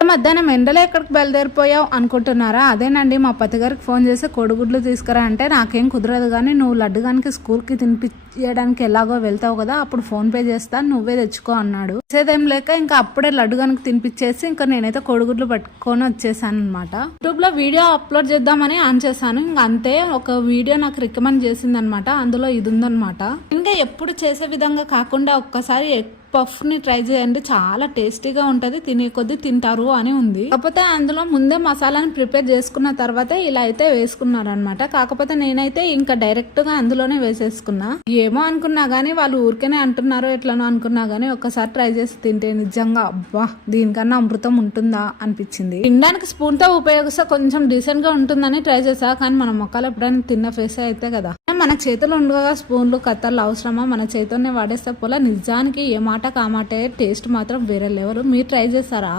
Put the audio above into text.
మధ్యాహ్నం ఎండలో ఎక్కడికి బయలుదేరిపోయావు అనుకుంటున్నారా? అదేనండి మా పతిగారికి ఫోన్ చేసి కోడిగుడ్లు తీసుకురా అంటే నాకేం కుదరదు కానీ నువ్వు లడ్డు లడ్డుగానికి స్కూల్కి తినిపించడానికి ఎలాగో వెళ్తావు కదా అప్పుడు ఫోన్ పే చేస్తాను నువ్వే తెచ్చుకో అన్నాడు. చేసేదేం లేక ఇంకా అప్పుడే లడ్డు కనుక తినిపించేసి ఇంకా నేనైతే కోడిగుడ్లు పట్టుకొని వచ్చేసాను అనమాట యూట్యూబ్లో వీడియో అప్లోడ్ చేద్దామని ఆన్ చేశాను. ఇంకా అంతే ఒక వీడియో నాకు రికమెండ్ చేసింది అనమాట అందులో ఇది ఉందనమాట ఇంకా ఎప్పుడు చేసే విధంగా కాకుండా ఒక్కసారి పఫ్ని ట్రై చేయండి. చాలా టేస్టీగా ఉంటది. తినే కొద్దీ తింటారు అని ఉంది. కాకపోతే అందులో ముందే మసాలాని ప్రిపేర్ చేసుకున్న తర్వాత ఇలా అయితే వేసుకున్నారనమాట కాకపోతే నేనైతే ఇంకా డైరెక్ట్గా అందులోనే వేసేసుకున్నా. ఏమో అనుకున్నా గానీ వాళ్ళు ఊరికేనే అంటున్నారో ఎట్లనో అనుకున్నా గానీ ఒక్కసారి ట్రై చేసి తింటే నిజంగా అబ్బా! దీనికన్నా అమృతం ఉంటుందా అనిపించింది. తినడానికి స్పూన్తో ఉపయోగిస్తే కొంచెం డీసెంట్గా ఉంటుందని ట్రై చేసా కానీ మన మొక్కలు ఎప్పుడైనా తిన్న ఫేస్ అయితే కదా. మన చేతులు ఉండగా స్పూన్లు కత్తర్లు అవసరమా? మన చేతితోనే వాడేస్తే పోలా? నిజానికి ఏ మాట కామాటే టేస్ట్ మాత్రం వేరే లెవెల్. మీరు ట్రై చేస్తారా